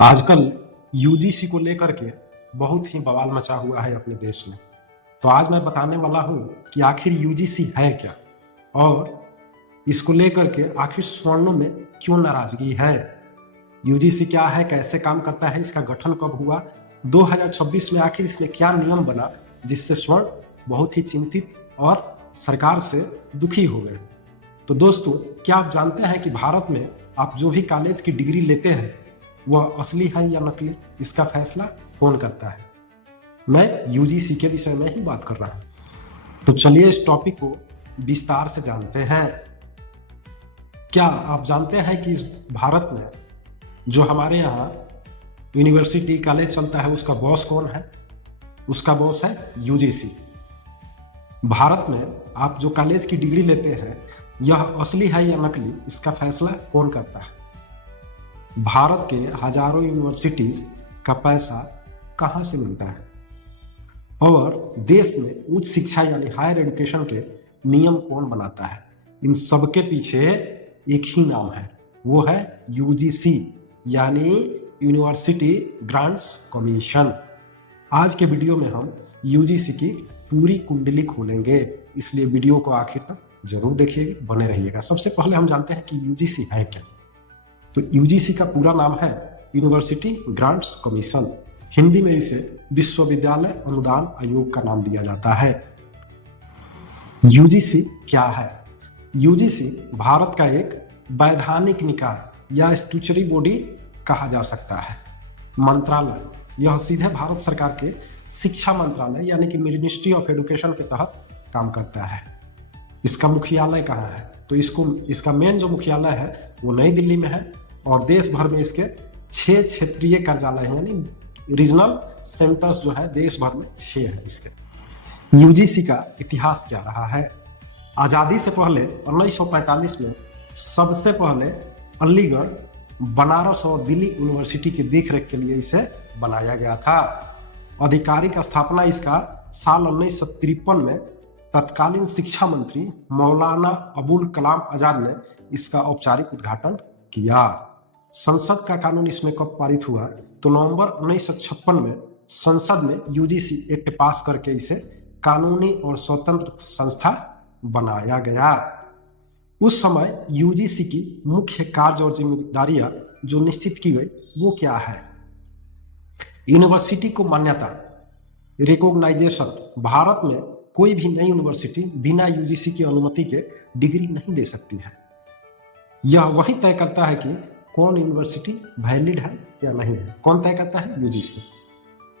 आजकल यूजीसी को लेकर के बहुत ही बवाल मचा हुआ है अपने देश में। तो आज मैं बताने वाला हूं कि आखिर यूजीसी है क्या और इसको लेकर के आखिर स्वर्णों में क्यों नाराजगी है। यूजीसी क्या है, कैसे काम करता है, इसका गठन कब हुआ, 2026 में आखिर इसमें क्या नियम बना जिससे स्वर्ण बहुत ही चिंतित और सरकार से दुखी हो गए। तो दोस्तों, क्या आप जानते हैं कि भारत में आप जो भी कॉलेज की डिग्री लेते हैं वह असली है या नकली, इसका फैसला कौन करता है। मैं यूजीसी के विषय में ही बात कर रहा हूं। तो चलिए इस टॉपिक को विस्तार से जानते हैं। क्या आप जानते हैं कि इस भारत में जो हमारे यहाँ यूनिवर्सिटी कॉलेज चलता है उसका बॉस कौन है? उसका बॉस है यूजीसी। भारत में आप जो कॉलेज की डिग्री लेते हैं यह असली है या नकली, इसका फैसला कौन करता है? भारत के हजारों यूनिवर्सिटीज का पैसा कहां से मिलता है और देश में उच्च शिक्षा यानी हायर एजुकेशन के नियम कौन बनाता है? इन सब के पीछे एक ही नाम है, वो है यूजीसी यानी यूनिवर्सिटी ग्रांट्स कमीशन। आज के वीडियो में हम यूजीसी की पूरी कुंडली खोलेंगे, इसलिए वीडियो को आखिर तक जरूर देखिएगा, बने रहिएगा। सबसे पहले हम जानते हैं कि यूजीसी है क्या। तो यूजीसी का पूरा नाम है यूनिवर्सिटी ग्रांट्स कमीशन। हिंदी में इसे विश्वविद्यालय अनुदान आयोग का नाम दिया जाता है। यूजीसी क्या है? यूजीसी भारत का एक वैधानिक निकाय या स्टैट्यूटरी बॉडी कहा जा सकता है। मंत्रालय, यह सीधे भारत सरकार के शिक्षा मंत्रालय यानी कि मिनिस्ट्री ऑफ एजुकेशन के तहत काम करता है। इसका मुख्यालय कहाँ है? तो इसका मेन जो मुख्यालय है वो नई दिल्ली में है और देश भर में इसके 6 क्षेत्रीय कार्यालय हैं यानी रीजनल सेंटर्स जो है देश भर में 6 है इसके। यूजीसी का इतिहास क्या रहा है? आजादी से पहले 1945 में सबसे पहले अलीगढ़, बनारस और दिल्ली यूनिवर्सिटी की देखरेख के लिए इसे बनाया गया था। आधिकारिक स्थापना इसका साल 1953 में तत्कालीन शिक्षा मंत्री मौलाना अबुल कलाम आजाद ने इसका औपचारिक उद्घाटन किया। संसद का कानून इसमें कब पारित हुआ? तो नवंबर 1956 में संसद में यूजीसी एक्ट पास करके इसे कानूनी और स्वतंत्र संस्था बनाया गया। उस समय यूजीसी की मुख्य कार्य और जिम्मेदारियां जो निश्चित की गई वो क्या है? यूनिवर्सिटी को मान्यता, रिकॉग्नाइजेशन। भारत में कोई भी नई यूनिवर्सिटी बिना यूजीसी की अनुमति के डिग्री नहीं दे सकती है। यह वही तय करता है कि कौन यूनिवर्सिटी वैलिड है या नहीं है। कौन तय करता है? यूजीसी।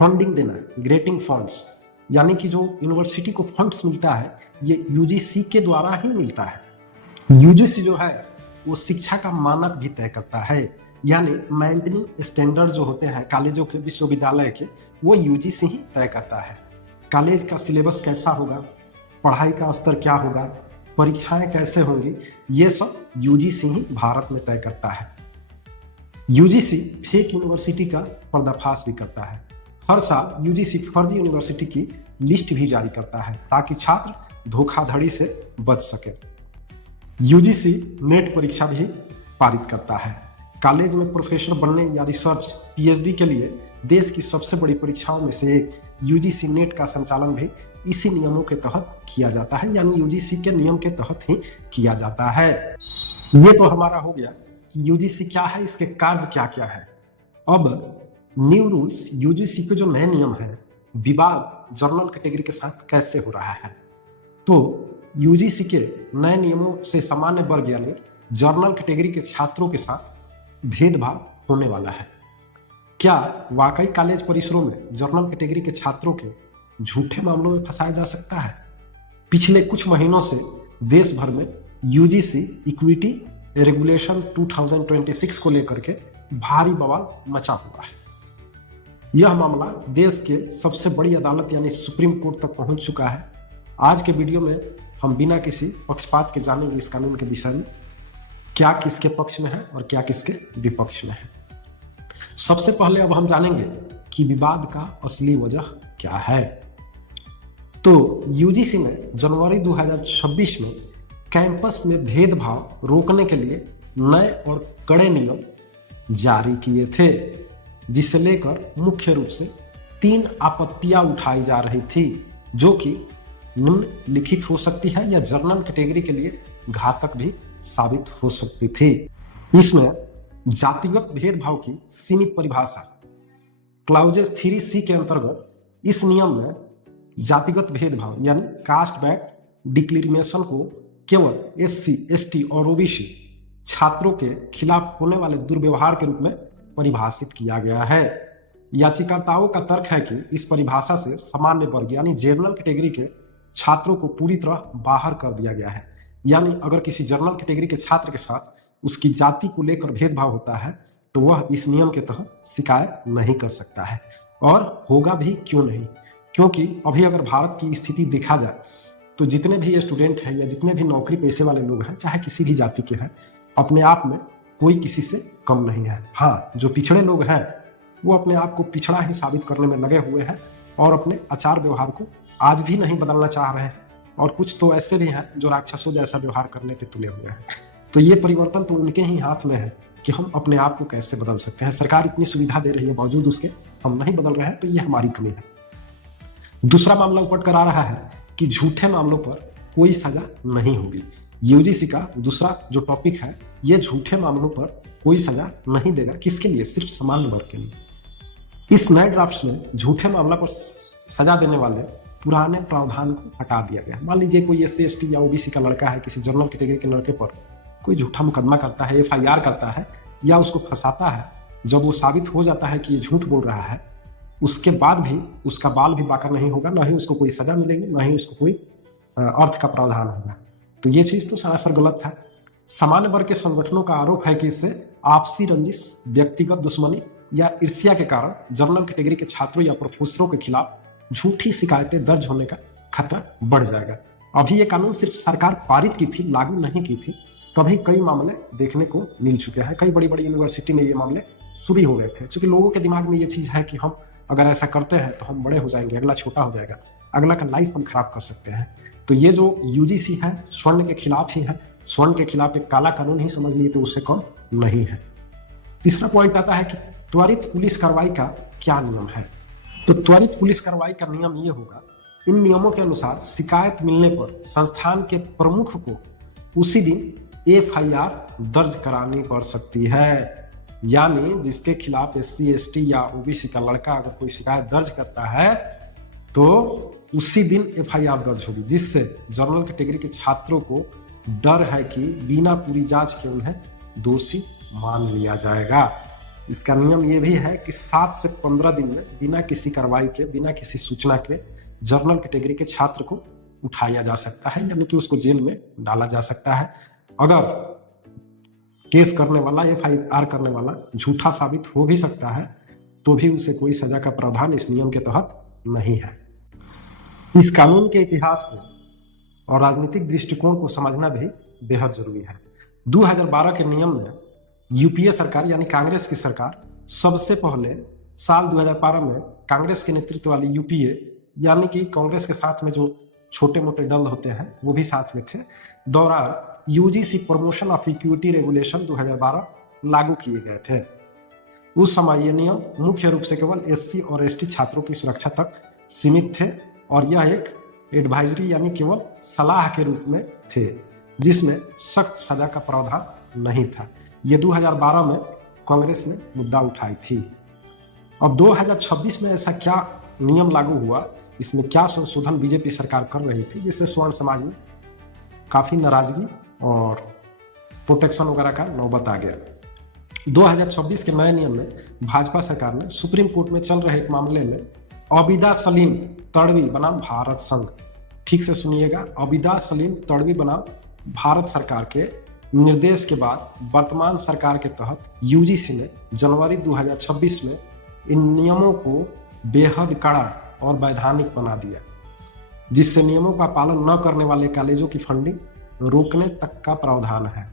फंडिंग देना, ग्रेटिंग फंड्स, यानी कि जो यूनिवर्सिटी को फंड्स मिलता है ये यूजीसी के द्वारा ही मिलता है। यूजीसी जो है वो शिक्षा का मानक भी तय करता है, यानी मेंटेनिंग स्टैंडर्ड जो होते हैं कॉलेजों के, विश्वविद्यालय के, वो यूजीसी ही तय करता है। कॉलेज का सिलेबस कैसा होगा, पढ़ाई का स्तर क्या होगा, परीक्षाएं कैसे होंगी, ये सब यूजीसी ही भारत में तय करता है। यूजीसी फेक यूनिवर्सिटी का पर्दाफाश भी करता है। हर साल यूजीसी फर्जी यूनिवर्सिटी की लिस्ट भी जारी करता है ताकि छात्र धोखाधड़ी से बच सके। यूजीसी नेट परीक्षा भी पारित करता है। कॉलेज में प्रोफेसर बनने या रिसर्च पीएचडी के लिए देश की सबसे बड़ी परीक्षाओं में से एक यूजीसी नेट का संचालन भी इसी नियमों के तहत किया जाता है, यानी यूजीसी के नियम के तहत ही किया जाता है। ये तो हमारा हो गया कि यूजीसी क्या है, इसके कार्य क्या क्या है। अब न्यू रूल्स, यूजीसी के जो नए नियम है, विवाद जनरल कैटेगरी के साथ कैसे हो रहा है। तो यूजीसी के नए नियमों से सामान्य वर्ग यानी जनरल कैटेगरी के छात्रों के साथ भेदभाव होने वाला है। क्या वाकई कॉलेज परिसरों में जनरल कैटेगरी के छात्रों के झूठे मामलों में फंसाया जा सकता है? पिछले कुछ महीनों से देश भर में यूजीसी इक्विटी रेगुलेशन 2026 को लेकर के भारी बवाल मचा हुआ है। यह मामला देश के सबसे बड़ी अदालत यानी सुप्रीम कोर्ट तक पहुंच चुका है। आज के वीडियो में हम बिना किसी पक्षपात के जानेंगे इस कानून के विषय में, क्या किसके पक्ष में है और क्या किसके विपक्ष में है। सबसे पहले अब हम जानेंगे कि विवाद का असली वजह क्या है। तो यूजीसी ने जनवरी 2026 में कैंपस में भेदभाव रोकने के लिए नए और कड़े नियम जारी किए थे। जिसे लेकर मुख्य रूप से 3 आपत्तियां उठाई जा रही थी, जो कि निम्नलिखित हो सकती है या जनरल कैटेगरी के लिए घातक भी साबित हो सकती थी। इसमें जातिगत भेदभाव की सीमित परिभाषा, क्लाउजेस 3C के अंतर्गत इस नियम में जातिगत भेदभाव यानी कास्ट बैक डिस्क्रिमिनेशन को केवल SC, ST और OBC छात्रों के खिलाफ होने वाले दुर्व्यवहार के रूप में परिभाषित किया गया है। याचिकाकर्ताओं का तर्क है कि इस परिभाषा से सामान्य वर्ग यानी जनरल कैटेगरी के छात्रों को पूरी तरह बाहर कर दिया गया है। यानी अगर किसी जनरल कैटेगरी के छात्र के साथ उसकी जाति को लेकर भेदभाव होता है तो वह इस नियम के तहत शिकायत नहीं कर सकता है, और होगा भी क्यों नहीं, क्योंकि अभी अगर भारत की स्थिति देखा जाए तो जितने भी स्टूडेंट हैं या जितने भी नौकरी पेशे वाले लोग हैं, चाहे किसी भी जाति के हैं, अपने आप में कोई किसी से कम नहीं है। हाँ, जो पिछड़े लोग हैं वो अपने आप को पिछड़ा ही साबित करने में लगे हुए हैं और अपने आचार व्यवहार को आज भी नहीं बदलना चाह रहे हैं, और कुछ तो ऐसे भी हैं जो राक्षसों जैसा व्यवहार करने पे तुले हुए हैं। तो ये परिवर्तन तो उनके ही हाथ में है कि हम अपने आप को कैसे बदल सकते हैं। सरकार इतनी सुविधा दे रही है, बावजूद उसके हम नहीं बदल रहे हैं, तो ये हमारी कमी है। दूसरा मामला उपट कर आ रहा है कि झूठे मामलों पर कोई सजा नहीं होगी। यूजीसी का दूसरा जो टॉपिक है, ये झूठे मामलों पर कोई सजा नहीं देगा। किसके लिए? सिर्फ सामान्य वर्ग के लिए। इस नए ड्राफ्ट में झूठे मामला पर सजा देने वाले पुराने प्रावधान को हटा दिया गया। मान लीजिए कोई SC, ST या OBC का लड़का है, किसी जनरल कैटेगरी के लड़के पर कोई झूठा मुकदमा करता है, FIR करता है या उसको फंसाता है, जब वो साबित हो जाता है कि ये झूठ बोल रहा है, उसके बाद भी उसका बाल भी बाका नहीं होगा, ना ही उसको कोई सजा मिलेगी, ना ही उसको कोई अर्थ का प्रावधान होगा। तो ये चीज तो सरासर गलत है। सामान्य वर्ग के संगठनों का आरोप है कि इससे आपसी रंजिश, व्यक्तिगत दुश्मनी या ईर्ष्या के कारण जनरल कैटेगरी के छात्रों या प्रोफेसरों के खिलाफ झूठी शिकायतें दर्ज होने का खतरा बढ़ जाएगा। अभी ये कानून सिर्फ सरकार पारित की थी, लागू नहीं की थी, तभी कई मामले देखने को मिल चुके हैं। कई बड़ी बड़ी यूनिवर्सिटी में ये मामले शुरू हो गए थे, क्योंकि लोगों के दिमाग में ये चीज है कि हम अगर ऐसा करते हैं तो हम बड़े हो जाएंगे, अगला छोटा हो जाएगा, अगला का लाइफ हम खराब कर सकते हैं। तो ये जो यूजीसी है स्वर्ण के खिलाफ ही है, स्वर्ण के खिलाफ एक काला कानून ही समझ लिए तो उससे कम नहीं है। तीसरा पॉइंट आता है कि त्वरित पुलिस कार्रवाई का क्या नियम है। तो त्वरित पुलिस कार्रवाई का नियम ये होगा, इन नियमों के अनुसार शिकायत मिलने पर संस्थान के प्रमुख को उसी दिन FIR दर्ज करानी पड़ सकती है। यानी जिसके खिलाफ SC, ST या OBC का लड़का अगर कोई शिकायत दर्ज करता है तो उसी दिन FIR दर्ज होगी, जिससे जनरल कैटेगरी के छात्रों को डर है कि बिना पूरी जांच के उन्हें दोषी मान लिया जाएगा। इसका नियम यह भी है कि 7 से 15 दिन में बिना किसी कार्रवाई के, बिना किसी सूचना के जनरल कैटेगरी के छात्र को उठाया जा सकता है, यानी कि उसको जेल में डाला जा सकता है। अगर केस करने वाला, FIR करने वाला झूठा साबित हो भी सकता है तो भी उसे कोई सजा का प्रावधान इस नियम के तहत नहीं है। इस कानून के इतिहास को और राजनीतिक दृष्टिकोण को समझना भी बेहद जरूरी है। 2012 के नियम में UPA सरकार यानी कांग्रेस की सरकार सबसे पहले साल 2012 में कांग्रेस के नेतृत्व वाली UPA यानी कि कांग्रेस के साथ में जो छोटे मोटे दल होते हैं वो भी साथ में थे, दौरान UGC promotion of equity regulation 2012 लागू किए गए थे। उस समय ये नियम मुख्य रूप से केवल SC और ST छात्रों की सुरक्षा तक सीमित थे और यह एक एडवाइजरी यानी केवल सलाह के रूप में थे, जिसमें सख्त सजा का प्रावधान नहीं था। ये 2012 में कांग्रेस ने मुद्दा उठाई थी। अब 2026 में ऐसा क्या नियम लागू हुआ, इसमें क्या संशोधन बीजेपी सरकार कर रही थी जिससे स्वर्ण समाज में काफी नाराजगी और प्रोटेक्शन वगैरह का नौबत आ गया। 2026 के नए नियम में भाजपा सरकार ने सुप्रीम कोर्ट में चल रहे एक मामले में अबिदा सलीम तड़वी बनाम भारत संघ, ठीक से सुनिएगा, अबिदा सलीम तड़वी बनाम भारत सरकार के निर्देश के बाद वर्तमान सरकार के तहत UGC ने जनवरी 2026 में इन नियमों को बेहद कड़ा और वैधानिक बना दिया, जिससे नियमों का पालन न करने वाले कॉलेजों की फंडिंग रोकने तक का प्रावधान है।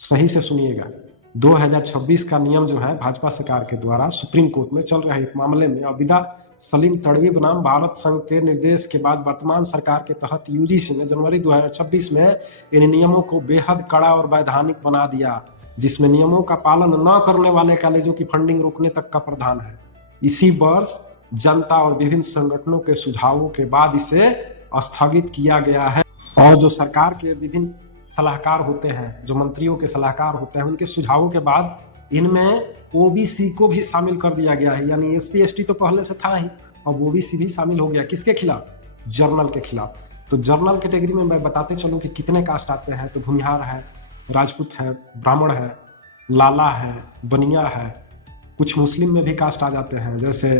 सही से सुनिएगा, 2026 का नियम जो है भाजपा सरकार के द्वारा सुप्रीम कोर्ट में चल रहे एक मामले में अबिदा सलीम तड़वी बनाम भारत संघ के निर्देश के बाद वर्तमान सरकार के तहत UGC ने जनवरी 2026 में इन नियमों को बेहद कड़ा और वैधानिक बना दिया। जिसमें नियमों का पालन न करने वाले कॉलेजों की फंडिंग रोकने तक का प्रावधान है। इसी वर्ष जनता और विभिन्न संगठनों के सुझावों के बाद इसे स्थगित किया गया है। और जो सरकार के विभिन्न सलाहकार होते हैं, जो मंत्रियों के सलाहकार होते हैं, उनके सुझावों के बाद इनमें ओबीसी को भी शामिल कर दिया गया है। यानी एससी एसटी तो पहले से था ही, अब ओबीसी भी शामिल हो गया। किसके खिलाफ? जर्नल के खिलाफ। तो जर्नल कैटेगरी में मैं बताते चलूं कि कितने कास्ट आते हैं। तो भूमिहार है, राजपूत है, ब्राह्मण है, लाला है, बनिया है, कुछ मुस्लिम में भी कास्ट आ जाते हैं, जैसे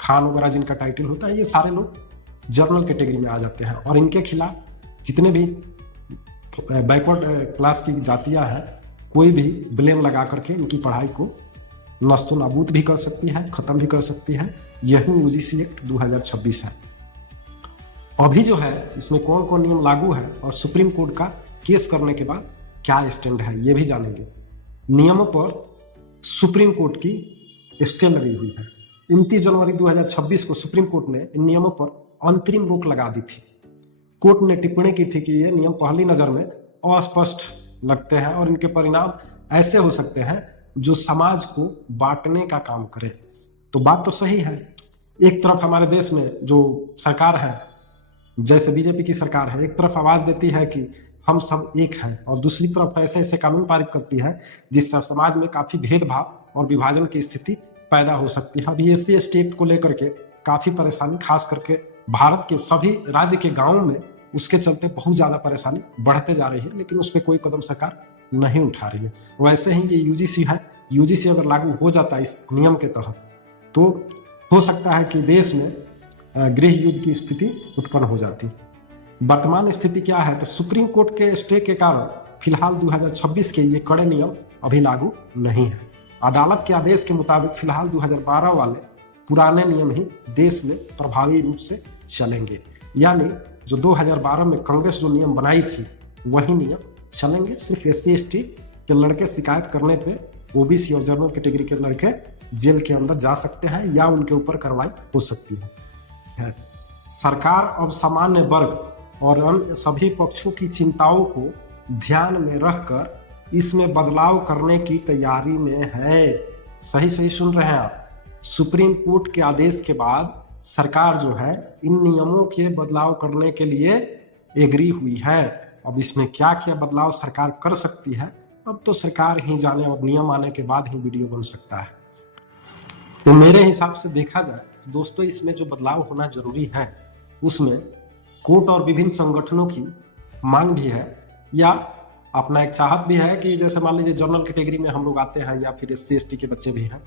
खान वगैरह जिनका टाइटल होता है, ये सारे लोग जर्नल कैटेगरी में आ जाते हैं। और इनके खिलाफ जितने भी बैकवर्ड क्लास की जातियां हैं, कोई भी ब्लेम लगा करके इनकी पढ़ाई को नस्तो नाबूद भी कर सकती है, खत्म भी कर सकती है। यही यूजीसी एक्ट 2026 है। अभी जो है इसमें कौन कौन नियम लागू है और सुप्रीम कोर्ट का केस करने के बाद क्या स्टैंड है, ये भी जानेंगे। नियमों पर सुप्रीम कोर्ट की स्टे लगी हुई है। 29 जनवरी 2026 को सुप्रीम कोर्ट ने इन नियमों पर अंतरिम रोक लगा दी थी। कोर्ट ने टिप्पणी की थी कि ये नियम पहली नजर में अस्पष्ट लगते हैं और इनके परिणाम ऐसे हो सकते हैं जो समाज को बांटने का काम करे। तो बात तो सही है। एक तरफ हमारे देश में जो सरकार है, जैसे बीजेपी की सरकार है, एक तरफ आवाज देती है कि हम सब एक हैं, और दूसरी तरफ ऐसे ऐसे कानून पारित करती है जिससे समाज में काफी भेदभाव और विभाजन की स्थिति पैदा हो सकती है। अभी एससी एसटी एक्ट को लेकर के काफी परेशानी, खास करके भारत के सभी राज्य के गांवों में उसके चलते बहुत ज्यादा परेशानी बढ़ते जा रही है, लेकिन उस पर कोई कदम सरकार नहीं उठा रही है। वैसे ही ये यूजीसी है, यूजीसी अगर लागू हो जाता है इस नियम के तहत, तो हो सकता है कि देश में गृह युद्ध की स्थिति उत्पन्न हो जाती। वर्तमान स्थिति क्या है? तो सुप्रीम कोर्ट के स्टे के कारण फिलहाल 2026 के ये कड़े नियम अभी लागू नहीं है। अदालत के आदेश के मुताबिक फिलहाल 2012 वाले पुराने नियम ही देश में प्रभावी रूप से चलेंगे। यानी जो 2012 में कांग्रेस जो नियम बनाई थी वही नियम चलेंगे। सिर्फ एससी एसटी के लड़के शिकायत करने पे ओबीसी और जनरल कैटेगरी के लड़के जेल के अंदर जा सकते हैं या उनके ऊपर कार्रवाई हो सकती है। सरकार अब सामान्य वर्ग और अन्य सभी पक्षों की चिंताओं को ध्यान में रखकर इसमें बदलाव करने की तैयारी में है। सही सही सुन रहे हैं आप। सुप्रीम कोर्ट के आदेश के बाद सरकार जो है इन नियमों के बदलाव करने के लिए एग्री हुई है। अब इसमें क्या क्या बदलाव सरकार कर सकती है, अब तो सरकार ही जाने, और नियम आने के बाद ही वीडियो बन सकता है। तो मेरे हिसाब से देखा जाए तो दोस्तों, इसमें जो बदलाव होना जरूरी है उसमें कोर्ट और विभिन्न संगठनों की मांग भी है, या अपना एक चाहत भी है कि जैसे मान लीजिए जनरल कैटेगरी में हम लोग आते हैं या फिर एससी एसटी के बच्चे भी हैं,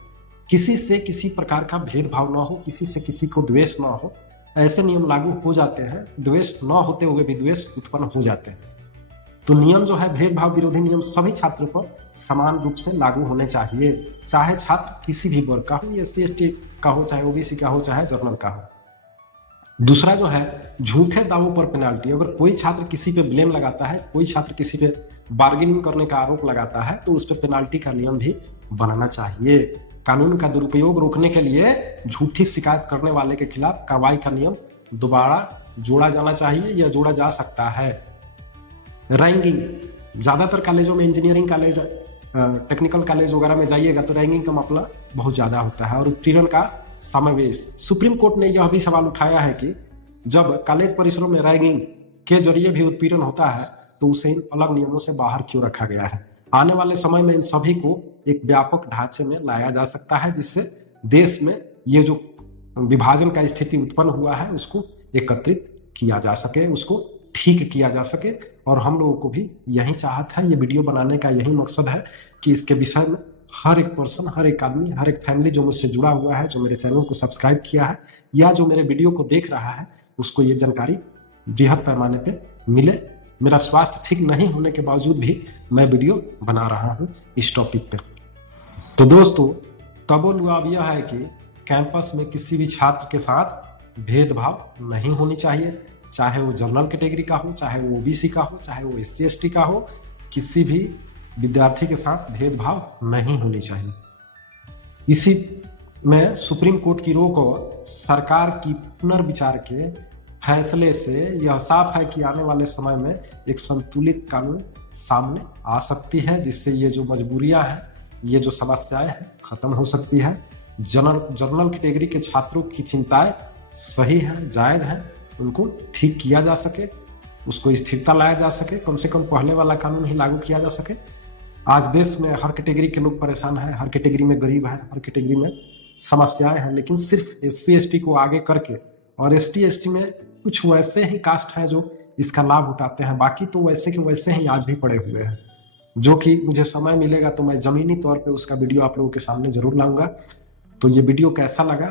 किसी से किसी प्रकार का भेदभाव ना हो, किसी से किसी को द्वेष ना हो। ऐसे नियम लागू हो जाते हैं, द्वेष ना होते हुए भी द्वेष उत्पन्न हो जाते हैं। तो नियम जो है, भेदभाव विरोधी नियम सभी छात्रों पर समान रूप से लागू होने चाहिए, चाहे छात्र किसी भी वर्ग का हो, एससी एसटी का हो, चाहे ओबीसी का हो, चाहे जनरल का हो। दूसरा जो है, झूठे दावों पर पेनाल्टी। अगर कोई छात्र किसी पे ब्लेम लगाता है, कोई छात्र किसी पे बार्गेनिंग करने का आरोप लगाता है, तो उस पर पेनाल्टी का नियम भी बनाना चाहिए। कानून का दुरुपयोग रोकने के लिए झूठी शिकायत करने वाले के खिलाफ कार्रवाई का नियम दोबारा जोड़ा जाना चाहिए या जोड़ा जा सकता है। रैंकिंग, ज्यादातर कॉलेजों में, इंजीनियरिंग कॉलेज, टेक्निकल कॉलेज वगैरह में जाइएगा तो रैंकिंग का मामला बहुत ज्यादा होता है, और उत्पीड़न का समावेश। सुप्रीम कोर्ट ने यह भी सवाल उठाया है कि जब कॉलेज परिसरों में रैंकिंग के जरिए भी उत्पीड़न होता है तो उसे इन अलग नियमों से बाहर क्यों रखा गया है। आने वाले समय में इन सभी को एक व्यापक ढांचे में लाया जा सकता है, जिससे देश में ये जो विभाजन का स्थिति उत्पन्न हुआ है उसको एकत्रित किया जा सके, उसको ठीक किया जा सके। और हम लोगों को भी यही चाहत है, ये वीडियो बनाने का यही मकसद है कि इसके विषय में हर एक पर्सन, हर एक आदमी, हर एक फैमिली जो मुझसे जुड़ा हुआ है, जो मेरे चैनल को सब्सक्राइब किया है या जो मेरे वीडियो को देख रहा है, उसको ये जानकारी बृहद पैमाने पे मिले। मेरा स्वास्थ्य ठीक नहीं होने के बावजूद भी मैं वीडियो बना रहा हूँ इस टॉपिक पे। तो दोस्तों, तबो यह है कि कैंपस में किसी भी छात्र के साथ भेदभाव नहीं होनी चाहिए, चाहे वो जनरल कैटेगरी का हो, चाहे वो ओबीसी का हो, चाहे वो एससी एसटी का हो। किसी भी विद्यार्थी के साथ भेदभाव नहीं होनी चाहिए। इसी में सुप्रीम कोर्ट की रोक और सरकार की पुनर्विचार के फैसले से यह साफ है कि आने वाले समय में एक संतुलित कानून सामने आ सकती है, जिससे ये जो मजबूरियां हैं, ये जो समस्याएं हैं, खत्म हो सकती है। जनरल कैटेगरी के छात्रों की चिंताएं सही है, जायज है, उनको ठीक किया जा सके, उसको स्थिरता लाया जा सके, कम से कम पहले वाला कानून ही लागू किया जा सके। आज देश में हर कैटेगरी के लोग परेशान हैं, हर कैटेगरी में गरीब है, हर कैटेगरी में समस्याएं हैं, लेकिन सिर्फ SC ST को आगे करके और ST ST में कुछ वैसे ही कास्ट हैं जो इसका लाभ उठाते हैं, बाकी तो वैसे के वैसे ही आज भी पड़े हुए हैं। जो कि मुझे समय मिलेगा तो मैं जमीनी तौर पे उसका वीडियो आप लोगों के सामने जरूर लाऊंगा। तो ये वीडियो कैसा लगा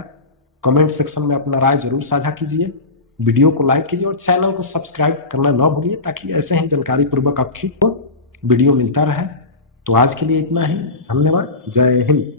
कमेंट सेक्शन में अपना राय जरूर साझा कीजिए, वीडियो को लाइक कीजिए और चैनल को सब्सक्राइब करना ना भूलिए, ताकि ऐसे ही जानकारी पूर्वक आपकी वीडियो मिलता रहे। तो आज के लिए इतना ही, धन्यवाद, जय हिंद।